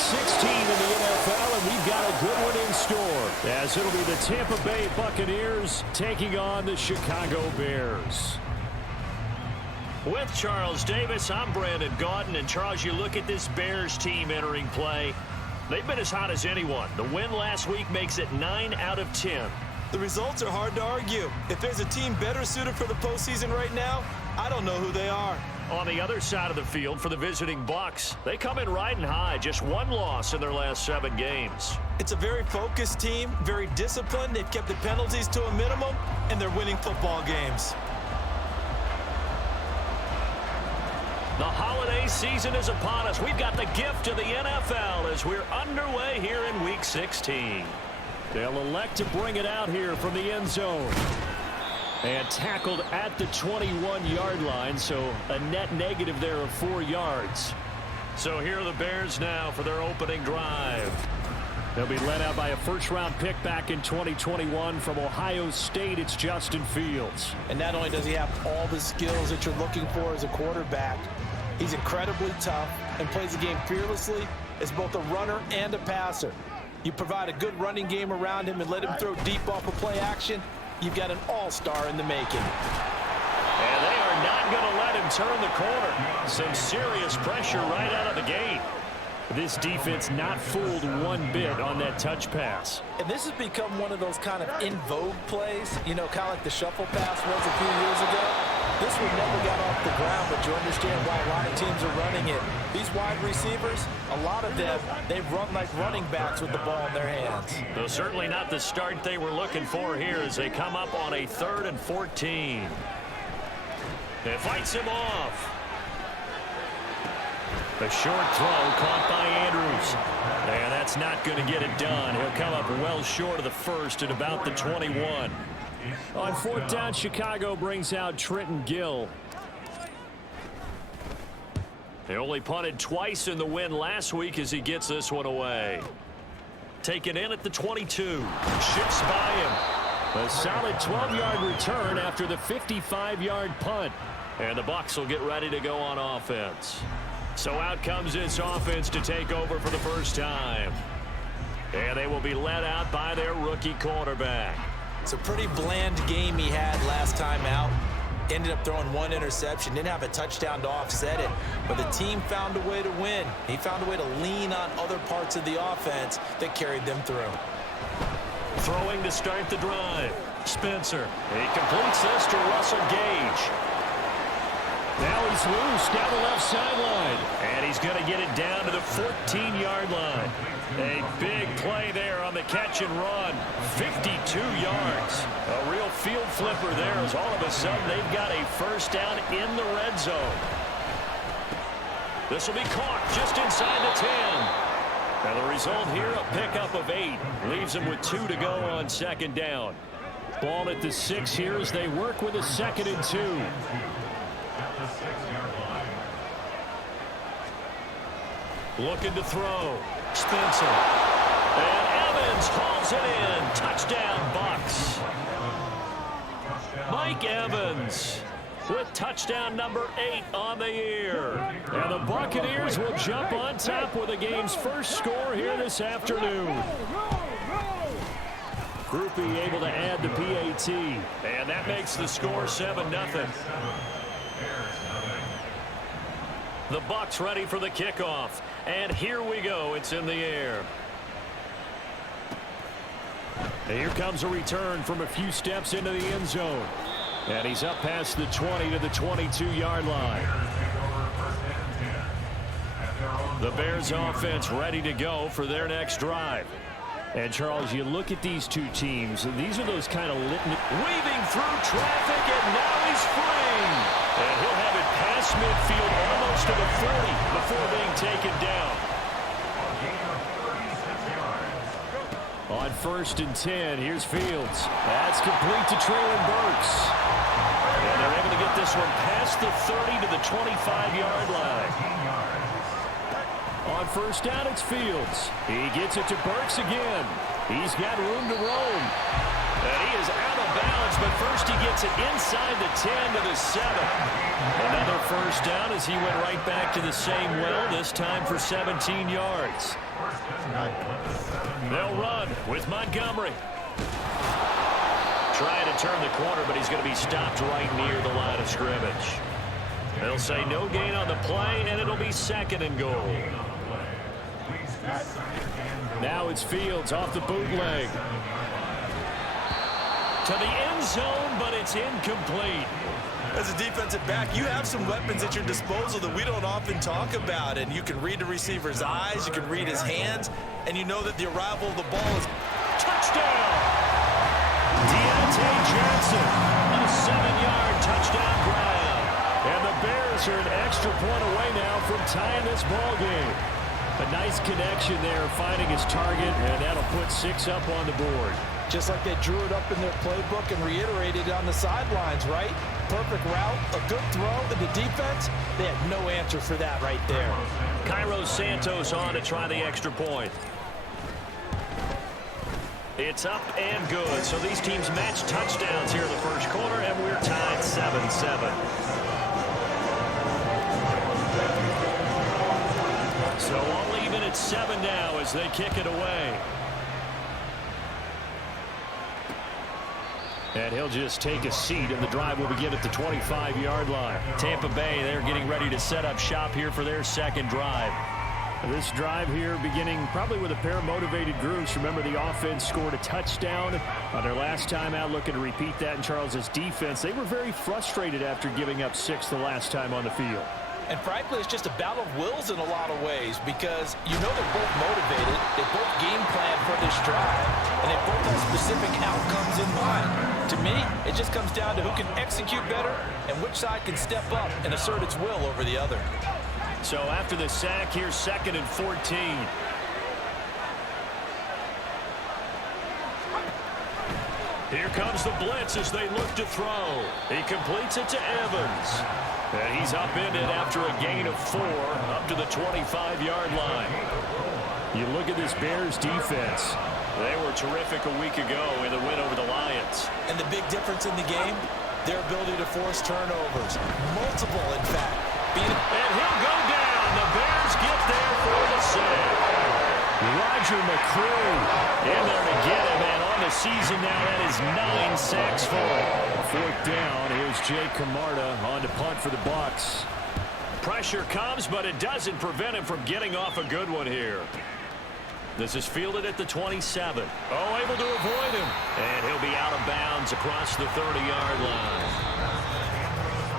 Week 16 in the NFL, and we've got a good one in store, as it'll be the Tampa Bay Buccaneers taking on the Chicago Bears. With Charles Davis, I'm Brandon Gaudin. And Charles, you look at this Bears team entering play. They've been as hot as anyone. The win last week makes it 9 out of 10. The results are hard to argue. If there's a team better suited for the postseason right now, I don't know who they are. On the other side of the field for the visiting Bucs, they come in riding high, just one loss in their last 7 games. It's a very focused team, very disciplined. They've kept the penalties to a minimum, and they're winning football games. The holiday season is upon us. We've got the gift of the NFL as we're underway here in Week 16. They'll elect to bring it out here from the end zone. And tackled at the 21-yard line, so a net negative there of 4 yards. So here are the Bears now for their opening drive. They'll be led out by a first-round pick back in 2021 from Ohio State. It's Justin Fields. And not only does he have all the skills that you're looking for as a quarterback, he's incredibly tough and plays the game fearlessly as both a runner and a passer. You provide a good running game around him and let him throw deep off of play action, you've got an all-star in the making. And they are not going to let him turn the corner. Some serious pressure right out of the gate. This defense not fooled one bit on that touch pass. And this has become one of those kind of in vogue plays, you know, kind of like the shuffle pass was a few years ago. This one never got off the ground, but you understand why a lot of teams are running it. These wide receivers, a lot of them, they run like running backs with the ball in their hands. Though certainly not the start they were looking for here as they come up on a 3rd and 14. It fights him off. A short throw caught by Andrews. And that's not going to get it done. He'll come up well short of the first at about the 21. On 4th down, Chicago brings out Trenton Gill. They only punted twice in the win last week as he gets this one away. Taken in at the 22. Shifts by him. A solid 12-yard return after the 55-yard punt. And the Bucs will get ready to go on offense. So out comes this offense to take over for the first time. And they will be led out by their rookie quarterback. It's a pretty bland game he had last time out. Ended up throwing 1 interception. Didn't have a touchdown to offset it. But the team found a way to win. He found a way to lean on other parts of the offense that carried them through. Throwing to start the drive. Spencer. He completes this to Russell Gage. Now he's loose down the left sideline. And he's going to get it down to the 14-yard line. A big play there on the catch and run. 52 yards. A real field flipper there as all of a sudden they've got a first down in the red zone. This will be caught just inside the 10. And the result here, a pickup of 8. Leaves them with 2 to go on 2nd down. Ball at the 6 here as they work with a 2nd and 2. Looking to throw. Spencer. And Evans hauls it in. Touchdown, Bucs. Mike Evans with touchdown number 8 on the year. And the Buccaneers will jump on top with the game's first score here this afternoon. Groupie able to add the PAT. And that makes the score 7-0. The Bucs ready for the kickoff. And here we go. It's in the air. And here comes a return from a few steps into the end zone. And he's up past the 20 to the 22-yard line. The Bears offense ready to go for their next drive. And, Charles, you look at these two teams, these are those kind of litany. Weaving through traffic, and now he's free. And he'll have it past midfield almost to the 40 before being taken down. On 1st and 10, here's Fields. That's complete to Traylon Burks. And they're able to get this one past the 30 to the 25-yard line. On 1st down, it's Fields. He gets it to Burks again. He's got room to roam. And he is out of bounds, but first he gets it inside the 10 to the 7. Another first down as he went right back to the same well, this time for 17 yards. They'll run with Montgomery. Trying to turn the corner, but he's going to be stopped right near the line of scrimmage. They'll say no gain on the play, and it'll be 2nd and goal. Now it's Fields off the bootleg. To the end zone, but it's incomplete. As a defensive back, you have some weapons at your disposal that we don't often talk about, and you can read the receiver's eyes, you can read his hands, and you know that the arrival of the ball is Touchdown! Deontay Johnson, a 7-yard touchdown grab. And the Bears are an extra point away now from tying this ball game. A nice connection there, finding his target, and that'll put 6 up on the board. Just like they drew it up in their playbook and reiterated on the sidelines, right? Perfect route, a good throw, and the defense, they had no answer for that right there. Cairo Santos on to try the extra point. It's up and good. So these teams match touchdowns here in the first quarter, and we're tied 7-7. So all even at 7 now as they kick it away. And he'll just take a seat, and the drive will begin at the 25-yard line. Tampa Bay, they're getting ready to set up shop here for their second drive. This drive here beginning probably with a pair of motivated groups. Remember, the offense scored a touchdown on their last time out, looking to repeat that in Charles's defense. They were very frustrated after giving up 6 the last time on the field. And frankly, it's just a battle of wills in a lot of ways because you know they're both motivated, they both game plan for this drive, and they both have specific outcomes in mind. To me, it just comes down to who can execute better and which side can step up and assert its will over the other. So after the sack, here's 2nd and 14. Here comes the blitz as they look to throw. He completes it to Evans. And he's upended after a gain of 4 up to the 25-yard line. You look at this Bears defense. They were terrific a week ago in the win over the Lions. And the big difference in the game, their ability to force turnovers. Multiple, in fact. And he'll go down. The Bears get there for the save. Roger McCrew in there to get him, and on the season now, that is 9 sacks for him. 4th down. Here's Jay Camarda on to punt for the Bucs. Pressure comes, but it doesn't prevent him from getting off a good one here. This is fielded at the 27. Oh, able to avoid him. And he'll be out of bounds across the 30-yard line.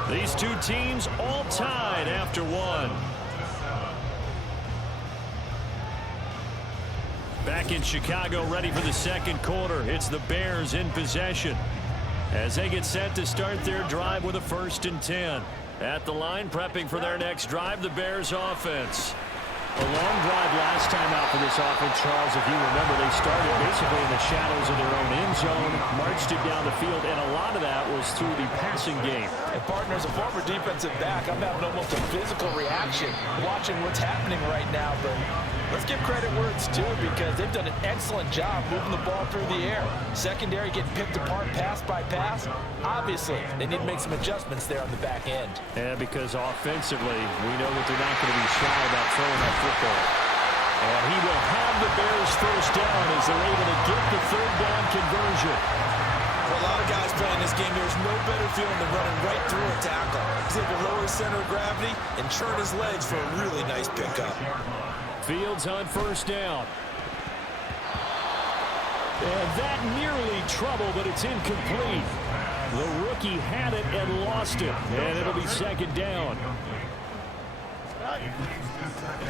These two teams all tied after 1. Back in Chicago, ready for the second quarter. It's the Bears in possession as they get set to start their drive with a 1st and 10. At the line, prepping for their next drive, the Bears offense. A long drive last time out for this offense, Charles. If you remember, they started basically in the shadows of their own end zone, marched it down the field, and a lot of that was through the passing game. And partner, as a former defensive back, I'm having almost a physical reaction watching what's happening right now. But let's give credit where it's due because they've done an excellent job moving the ball through the air. Secondary getting picked apart pass by pass. Obviously, they need to make some adjustments there on the back end. And because offensively, we know that they're not going to be shy about throwing that football. And he will have the Bears 1st down as they're able to get the 3rd down conversion. For a lot of guys playing this game, there's no better feeling than running right through a tackle. He's able to lower his center of gravity and churn his legs for a really nice pickup. Fields on 1st down. And that nearly trouble, but it's incomplete. The rookie had it and lost it. And it'll be 2nd down.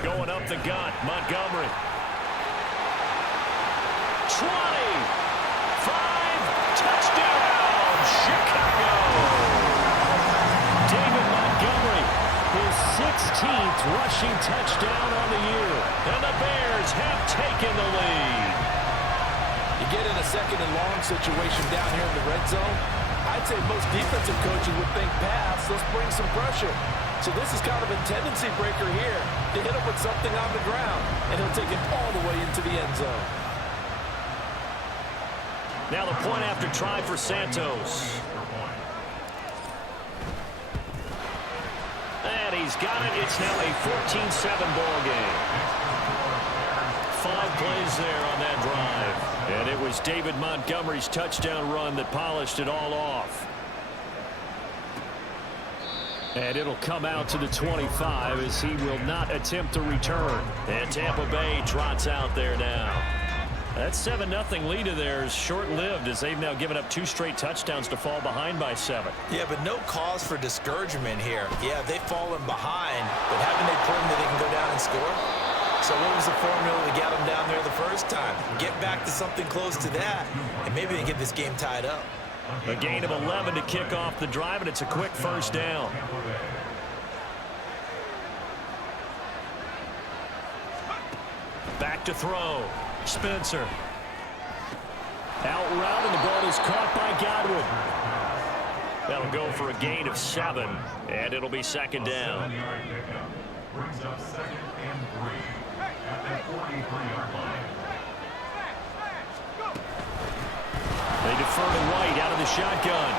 Going up the gut, Montgomery. 20. 5. Touchdown, Chicago. David Montgomery, his 16th rushing touchdown on the year. And the Bears have taken the lead. You get in a 2nd and long situation down here in the red zone, I'd say most defensive coaches would think pass, let's bring some pressure. So this is kind of a tendency breaker here to hit him with something on the ground, and he'll take it all the way into the end zone. Now the point after try for Santos. And he's got it. It's now a 14-7 ball game. 5 plays there on that drive. And it was David Montgomery's touchdown run that polished it all off. And it'll come out to the 25 as he will not attempt to return. And Tampa Bay trots out there now. That 7-0 lead of theirs short-lived as they've now given up 2 straight touchdowns to fall behind by 7. Yeah, but no cause for discouragement here. Yeah, they've fallen behind, but haven't they proven that they can go down and score? So what was the formula that got them down there the first time? Get back to something close to that, and maybe they get this game tied up. A gain of 11 to kick off the drive, and it's a quick first down. Back to throw. Spencer. Out route, and the ball is caught by Godwin. That'll go for a gain of 7, and it'll be second down. Brings up 2nd and 3 at the 43-yard line. They defer to White out of the shotgun.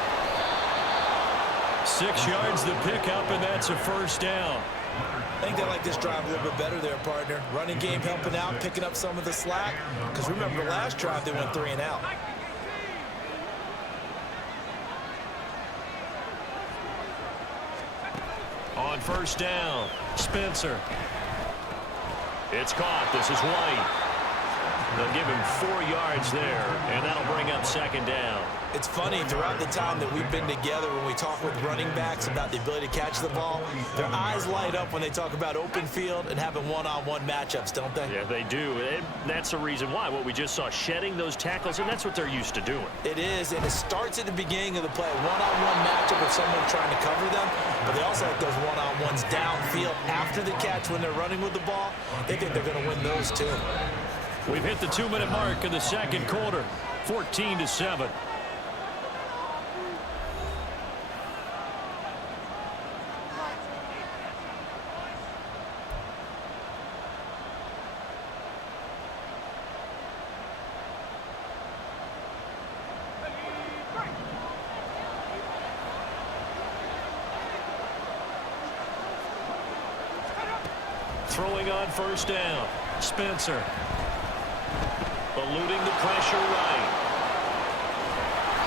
6 yards the pickup, and that's a first down. I think they like this drive a little bit better there, partner. Running game helping out, picking up some of the slack. Because remember, the last drive they went 3 and out. On first down, Spencer. It's caught. This is White. They'll give him 4 yards there, and that'll bring up second down. It's funny, throughout the time that we've been together, when we talk with running backs about the ability to catch the ball, their eyes light up when they talk about open field and having one-on-one matchups, don't they? Yeah, they do. And that's the reason why. What we just saw, shedding those tackles, and that's what they're used to doing. It is, and it starts at the beginning of the play. One-on-one matchup with someone trying to cover them, but they also like those one-on-ones downfield after the catch when they're running with the ball. They think they're going to win those too. We've hit the 2-minute mark in the second quarter, 14-7. Throwing on first down, Spencer. Eluding the pressure right.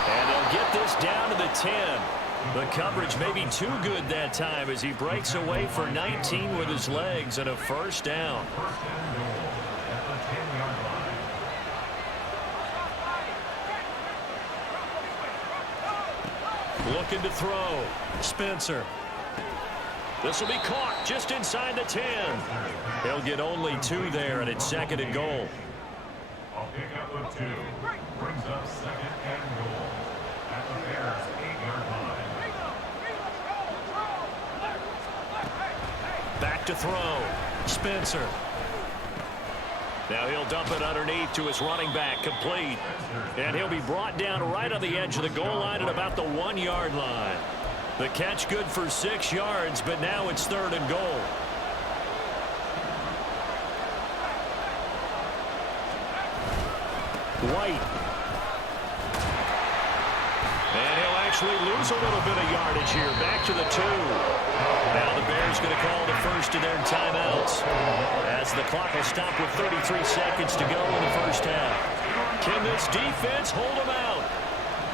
And they'll get this down to the 10. The coverage may be too good that time as he breaks away for 19 with his legs and a first down. Looking to throw. Spencer. This will be caught just inside the 10. He'll get only 2 there, and it's second and goal. I'll pick up with 2. Brings up 2nd and goal at the Bears' 8-yard line. Back to throw. Spencer. Now he'll dump it underneath to his running back, complete. And he'll be brought down right on the edge of the goal line at about the 1-yard line. The catch good for 6 yards, but now it's 3rd and goal. White. And he'll actually lose a little bit of yardage here. Back to the 2. Now the Bears going to call the first of their timeouts as the clock will stop with 33 seconds to go in the first half. Can this defense hold them out?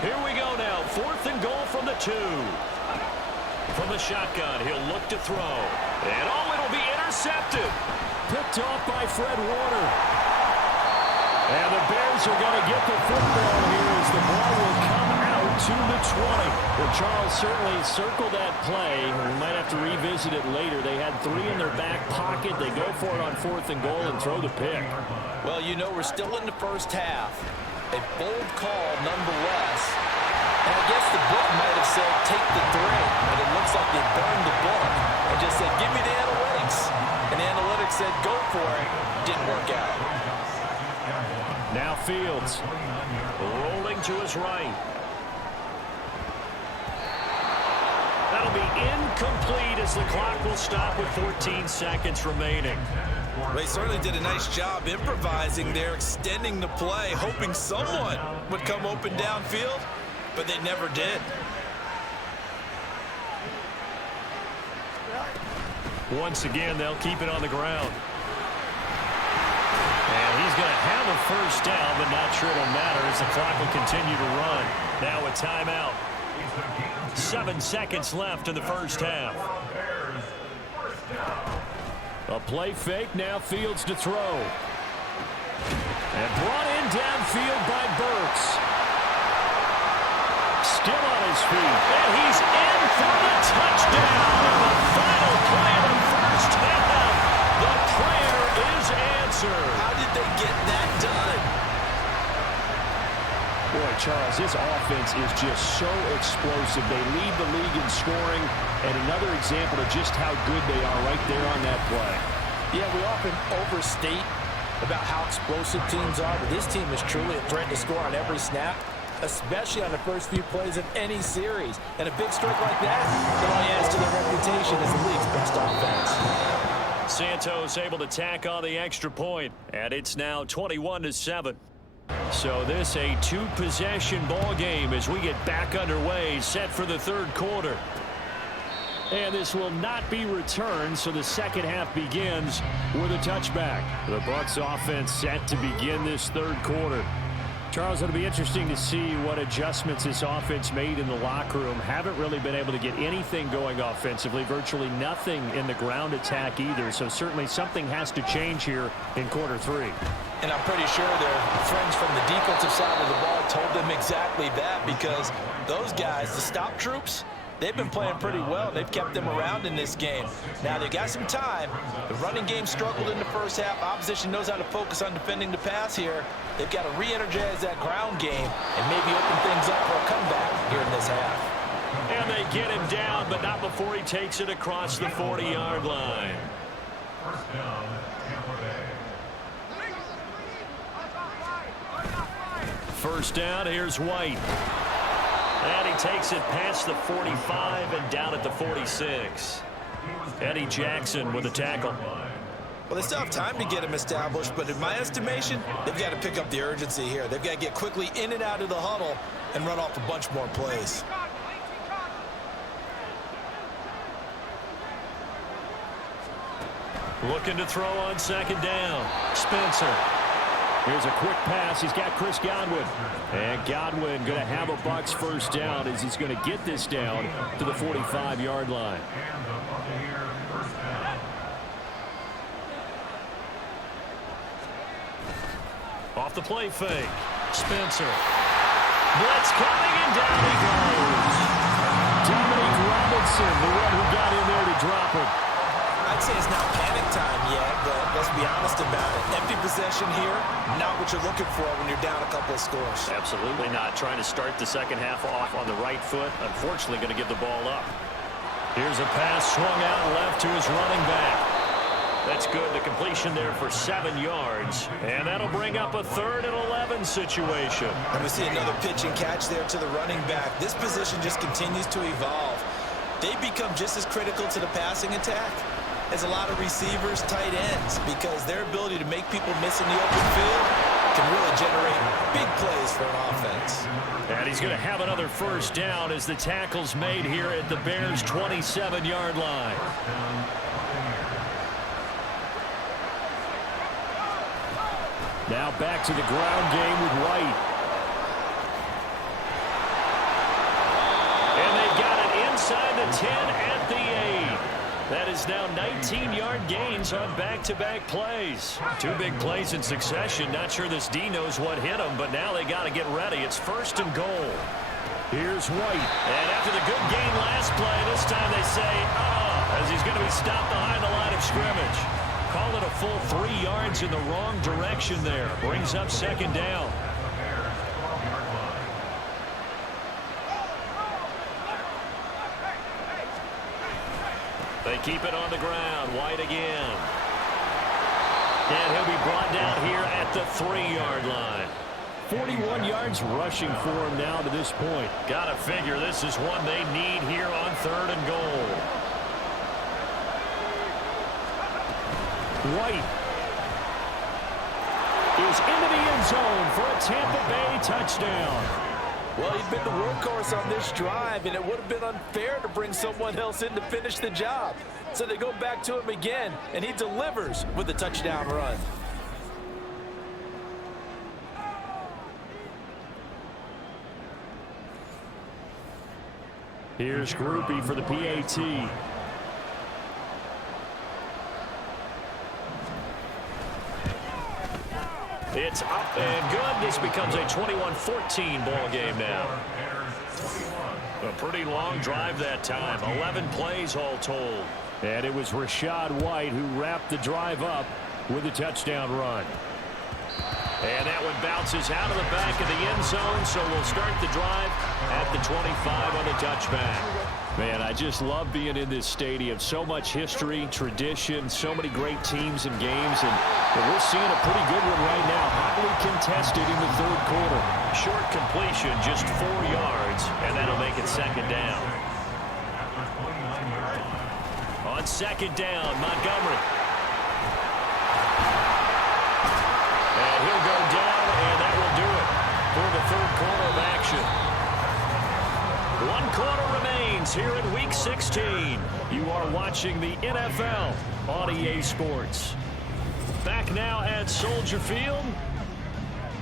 Here we go now. 4th and goal from the 2. From the shotgun, he'll look to throw. And oh, it'll be intercepted. Picked off by Fred Warner. And the Bears are going to get the football here as the ball will come out to the 20. Well, Charles certainly circled that play. We might have to revisit it later. They had 3 in their back pocket. They go for it on 4th and goal and throw the pick. Well, you know, we're still in the first half. A bold call nonetheless. And I guess the book might have said, take the 3, but it looks like they burned the book and just said, give me the analytics. And the analytics said, go for it. Didn't work out. Now Fields. Rolling to his right. That'll be incomplete as the clock will stop with 14 seconds remaining. They certainly did a nice job improvising there, extending the play, hoping someone would come open downfield, but they never did. Once again, they'll keep it on the ground. And he's going to have a first down, but not sure it'll matter as the clock will continue to run. Now a timeout. 7 seconds left in the first half. A play fake, now Fields to throw. And brought in downfield by Burks. Still on his feet. And he's in for the touchdown. The final play of the first half. The prayer is answered. How did they get that done? Boy, Charles, this offense is just so explosive. They lead the league in scoring, and another example of just how good they are right there on that play. Yeah, we often overstate about how explosive teams are, but this team is truly a threat to score on every snap, especially on the first few plays of any series. And a big strike like that, it only adds to their reputation as the league's best offense. Santos able to tack on the extra point, and it's now 21-7. So this a two-possession ball game as we get back underway, set for the third quarter. And this will not be returned, so the second half begins with a touchback. The Bucs offense set to begin this third quarter. Charles, it'll be interesting to see what adjustments this offense made in the locker room. Haven't really been able to get anything going offensively, virtually nothing in the ground attack either. So certainly something has to change here in quarter three. And I'm pretty sure their friends from the defensive side of the ball told them exactly that, because those guys, the stop troops, they've been playing pretty well. They've kept them around in this game. Now, they got some time. The running game struggled in the first half. Opposition knows how to focus on defending the pass here. They've got to re-energize that ground game and maybe open things up for a comeback here in this half. And they get him down, but not before he takes it across the 40-yard line. First down, Tampa Bay. First down, here's White. And he takes it past the 45 and down at the 46. Eddie Jackson with a tackle. Well, they still have time to get him established, but in my estimation, they've got to pick up the urgency here. They've got to get quickly in and out of the huddle and run off a bunch more plays. Looking to throw on second down. Spencer. Here's a quick pass. He's got Chris Godwin. And Godwin going to have a Bucs first down as he's going to get this down to the 45-yard line. And the Buccaneers first down. Off the play fake. Spencer. Blitz coming and down he goes. Dominic Robinson, the one who got in there to drop it. I'd say it's not panic time yet, but let's be honest about it. Empty possession here, not what you're looking for when you're down a couple of scores. Absolutely not. Trying to start the second half off on the right foot. Unfortunately, going to give the ball up. Here's a pass swung out left to his running back. That's good. The completion there for 7 yards. And that'll bring up a 3rd and 11 situation. And we see another pitch and catch there to the running back. This position just continues to evolve. They become just as critical to the passing attack as a lot of receivers, tight ends, because their ability to make people miss in the open field can really generate big plays for an offense. And he's going to have another first down as the tackle's made here at the Bears' 27-yard line. Now back to the ground game with White. And they got it inside the 10 at the 8. That is now 19-yard gains on back-to-back plays. 2 big plays in succession. Not sure this D knows what hit them, but now they got to get ready. It's 1st and goal. Here's White. And after the good gain last play, this time they say, as he's going to be stopped behind the line of scrimmage. Call it a full 3 yards in the wrong direction there. Brings up second down. They keep it on the ground. White again. And he'll be brought down here at the 3-yard line. 41 yards rushing for him now to this point. Gotta figure this is one they need here on 3rd and goal. White is into the end zone for a Tampa Bay touchdown. Well, he's been the workhorse on this drive, and it would have been unfair to bring someone else in to finish the job. So they go back to him again, and he delivers with a touchdown run. Here's Groupie for the PAT. It's up and good. This becomes a 21-14 ball game now. A pretty long drive that time. 11 plays all told. And it was Rachaad White who wrapped the drive up with a touchdown run. And that one bounces out of the back of the end zone, so we'll start the drive at the 25 on the touchback. Man, I just love being in this stadium. So much history, tradition, so many great teams and games, and we're seeing a pretty good one right now. Hotly contested in the 3rd quarter. Short completion, just 4 yards, and that'll make it 2nd down. On 2nd down, Montgomery. He'll go down, and that will do it for the 3rd quarter of action. 1 quarter remains here in Week 16. You are watching the NFL on EA Sports. Back now at Soldier Field.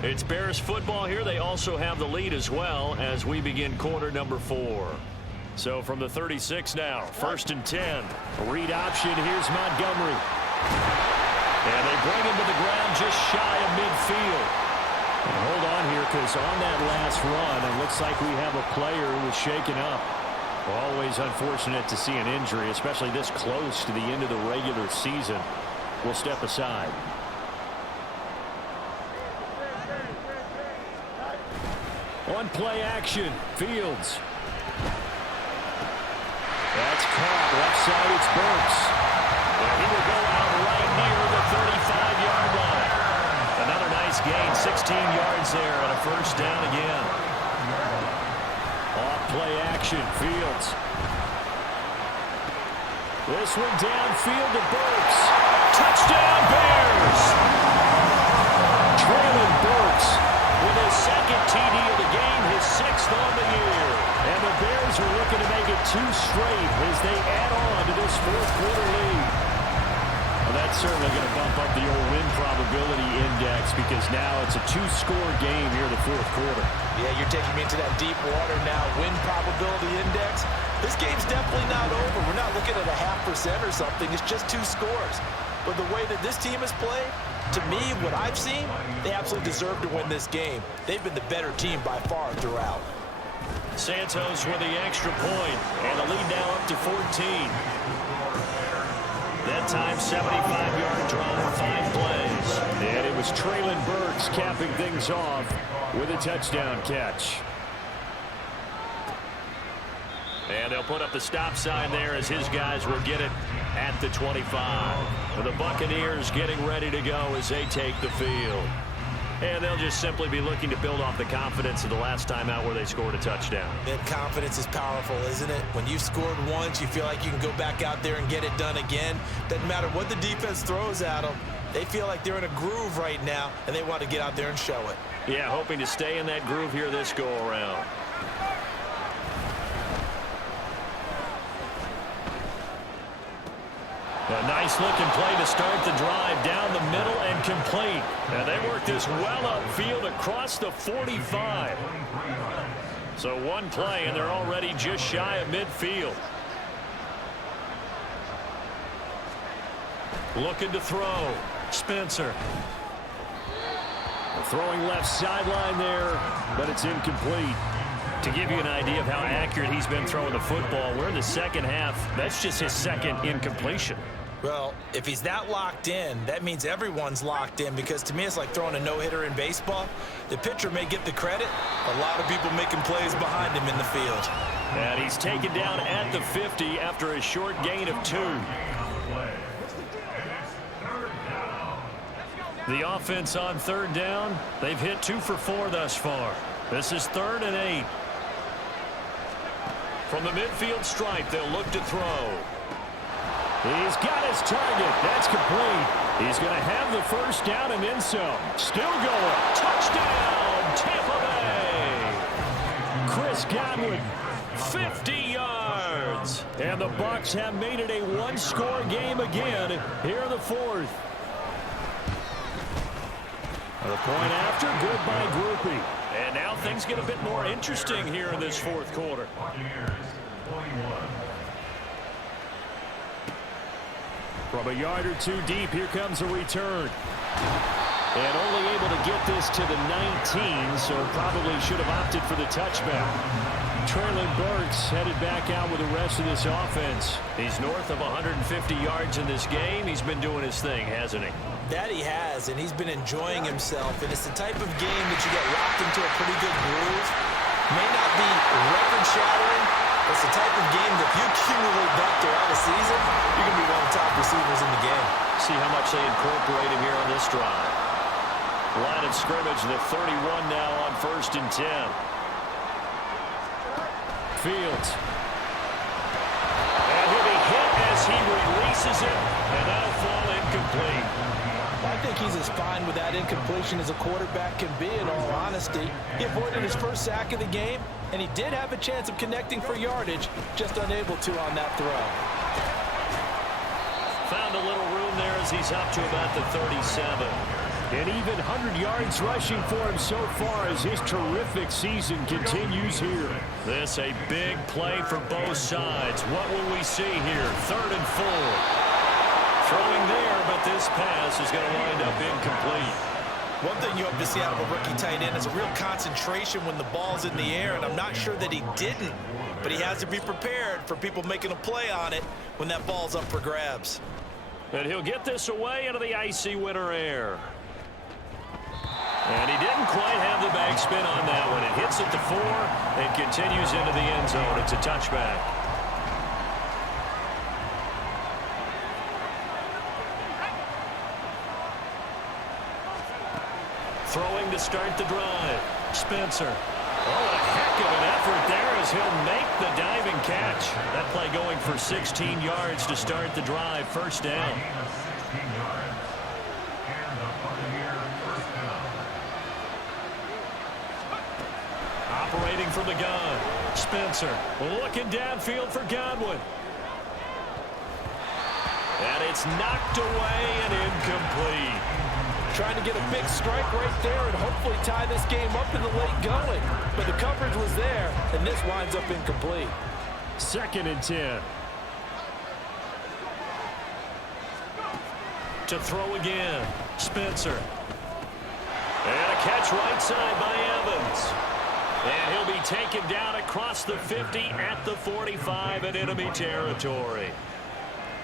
It's Bears football here. They also have the lead as well as we begin quarter number 4. So from the 36 now, 1st and 10. Read option, here's Montgomery. And they bring him to the ground just shy of midfield. And hold on here, because on that last run, it looks like we have a player who was shaken up. Always unfortunate to see an injury, especially this close to the end of the regular season. We'll step aside. On play action, Fields. That's caught. Left side, it's Burks. And he will go out right near the 35-yard line. Another nice gain, 16 yards there, and a 1st down again. Off play action, Fields. This one downfield to Burks. Touchdown, Bears! Traylon Burks With his 2nd TD of the game, his 6th on the year. And the Bears are looking to make it 2 straight as they add on to this 4th quarter lead. Well, that's certainly going to bump up the old win probability index, because now it's a 2-score game here in the 4th quarter. Yeah, you're taking me into that deep water now. Win probability index. This game's definitely not over. We're not looking at a 0.5% or something. It's just 2 scores. But the way that this team has played, to me, what I've seen, they absolutely deserve to win this game. They've been the better team by far throughout. Santos with the extra point, and the lead now up to 14. That time, 75-yard drive, 5 plays. And it was Traylon Burks capping things off with a touchdown catch. And they'll put up the stop sign there as his guys will get it at the 25. The Buccaneers getting ready to go as they take the field. And they'll just simply be looking to build off the confidence of the last time out where they scored a touchdown. That confidence is powerful, isn't it? When you've scored once, you feel like you can go back out there and get it done again. Doesn't matter what the defense throws at them. They feel like they're in a groove right now, and they want to get out there and show it. Yeah, hoping to stay in that groove here this go-around. A nice-looking play to start the drive down the middle and complete. And they work this well upfield across the 45. So one play, and they're already just shy of midfield. Looking to throw. Spencer. Throwing left sideline there, but it's incomplete. To give you an idea of how accurate he's been throwing the football, we're in the second half. That's just his 2nd incompletion. Well, if he's that locked in, that means everyone's locked in, because to me it's like throwing a no-hitter in baseball. The pitcher may get the credit. A lot of people making plays behind him in the field. And he's taken down at the 50 after a short gain of 2. The offense on third down, they've hit 2 for 4 thus far. This is 3rd and 8. From the midfield stripe, they'll look to throw. He's got his target. That's complete. He's going to have the first down and then some. Still going. Touchdown, Tampa Bay. Chris Godwin. 50 yards. And the Bucs have made it a one-score game again here in the 4th. The point after, good by Groupie. And now things get a bit more interesting here in this 4th quarter. Buccaneers 21. From a yard or 2 deep, here comes a return. And only able to get this to the 19, so probably should have opted for the touchback. Traylon Burks headed back out with the rest of this offense. He's north of 150 yards in this game. He's been doing his thing, hasn't he? That he has, and he's been enjoying himself. And it's the type of game that you get locked into a pretty good groove. May not be record-shattering, but it's the type of game that if you accumulate that throughout the season, you're going to be one of the top receivers in the game. See how much they incorporate him here on this drive. Line of scrimmage, the 31 now on 1st and 10. Fields. And he'll be hit as he releases it, and that'll fall incomplete. I think he's as fine with that incompletion as a quarterback can be, in all honesty. He avoided his first sack of the game, and he did have a chance of connecting for yardage, just unable to on that throw. Found a little room there as he's up to about the 37. And even 100 yards rushing for him so far as his terrific season continues here. This a big play for both sides. What will we see here? 3rd and 4. Throwing there, but this pass is going to wind up incomplete. One thing you hope to see out of a rookie tight end is a real concentration when the ball's in the air, and I'm not sure that he didn't, but he has to be prepared for people making a play on it when that ball's up for grabs. And he'll get this away into the icy winter air. And he didn't quite have the backspin on that one. It hits at the 4 and continues into the end zone. It's a touchback. Throwing to start the drive. Spencer. Oh, a heck of an effort there as he'll make the diving catch. That play going for 16 yards to start the drive. First down. 16 yards. And the Buccaneers first down. Operating from the gun. Spencer looking downfield for Godwin. And it's knocked away and incomplete. Trying to get a big strike right there and hopefully tie this game up in the late going. But the coverage was there, and this winds up incomplete. 2nd and 10. To throw again. Spencer. And a catch right side by Evans. And he'll be taken down across the 50 at the 45 in enemy territory.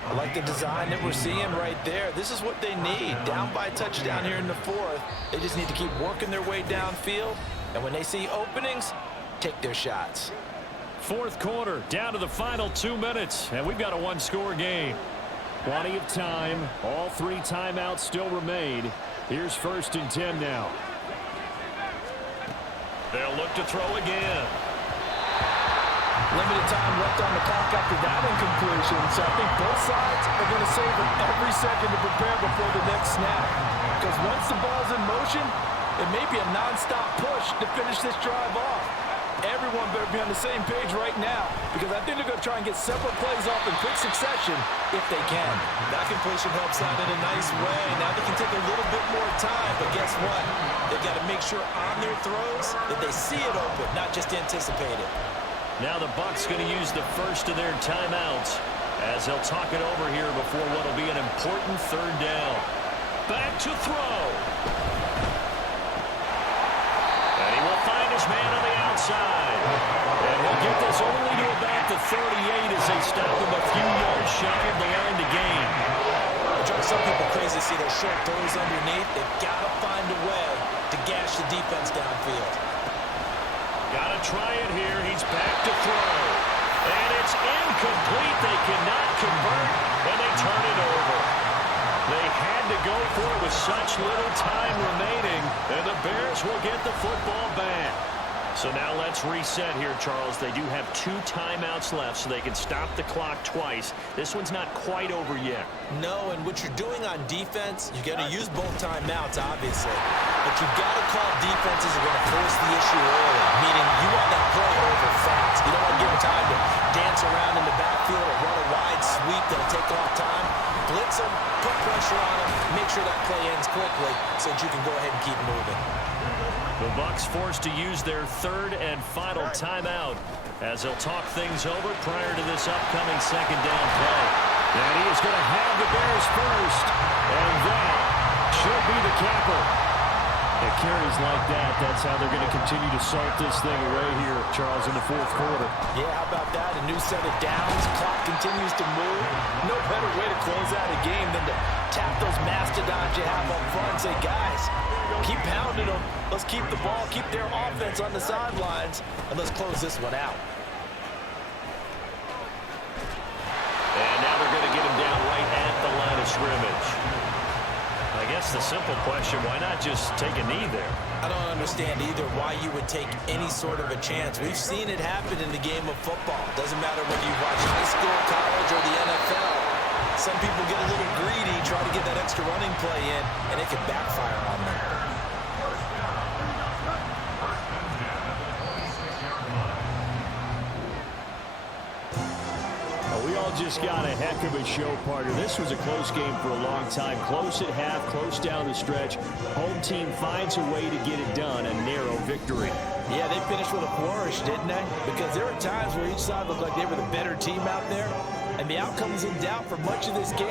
I like the design that we're seeing right there. This is what they need. Down by a touchdown here in the 4th. They just need to keep working their way downfield. And when they see openings, take their shots. 4th quarter, down to the final 2 minutes. And we've got a one-score game. Plenty of time. All 3 timeouts still remain. Here's 1st and 10 now. They'll look to throw again. Limited time left on the clock after that incompletion, so I think both sides are going to savor every second to prepare before the next snap. Because once the ball's in motion, it may be a non-stop push to finish this drive off. Everyone better be on the same page right now, because I think they're going to try and get several plays off in quick succession if they can. That completion helps out in a nice way. Now they can take a little bit more time, but guess what? They've got to make sure on their throws that they see it open, not just anticipate it. Now the Bucs going to use the first of their timeouts as they'll talk it over here before what will be an important 3rd down. Back to throw. And he will find his man on the outside. And he'll get this only to about the 38 as they stop him a few yards shy of the line to gain. It drives some people crazy to see those short throws underneath. They've got to find a way to gash the defense downfield. Got to try it here. He's back to throw. And it's incomplete. They cannot convert, and they turn it over. They had to go for it with such little time remaining, and the Bears will get the football back. So now let's reset here, Charles. They do have 2 timeouts left, so they can stop the clock twice. This one's not quite over yet. No, and what you're doing on defense, you got to use both timeouts, obviously. But you've got to call defenses that are going to force the issue early, meaning you want that play over fast. You don't want to give them time to dance around in the backfield or run a wide sweep that'll take off time. Blitz them, put pressure on them, make sure that play ends quickly so that you can go ahead and keep moving. The Bucs forced to use their 3rd and final timeout as they'll talk things over prior to this upcoming 2nd down play. And he is going to have the Bears first, and that should be the capper. It carries like that. That's how they're going to continue to salt this thing away here, Charles, in the 4th quarter. Yeah, how about that? A new set of downs. Clock continues to move. No better way to close out a game than to tap those mastodons you have up front and say, guys, keep pounding them. Let's keep the ball, keep their offense on the sidelines, and let's close this one out. And now they're going to get him down right at the line of scrimmage. I guess the simple question, why not just take a knee there? I don't understand either why you would take any sort of a chance. We've seen it happen in the game of football. Doesn't matter whether you watch high school, college, or the NFL. Some people get a little greedy, try to get that extra running play in, and it can backfire on them. We all just got a heck of a show, partner. This was a close game for a long time. Close at half, close down the stretch. Home team finds a way to get it done. A narrow victory. Yeah, they finished with a flourish, didn't they? Because there were times where each side looked like they were the better team out there. And the outcome was in doubt for much of this game.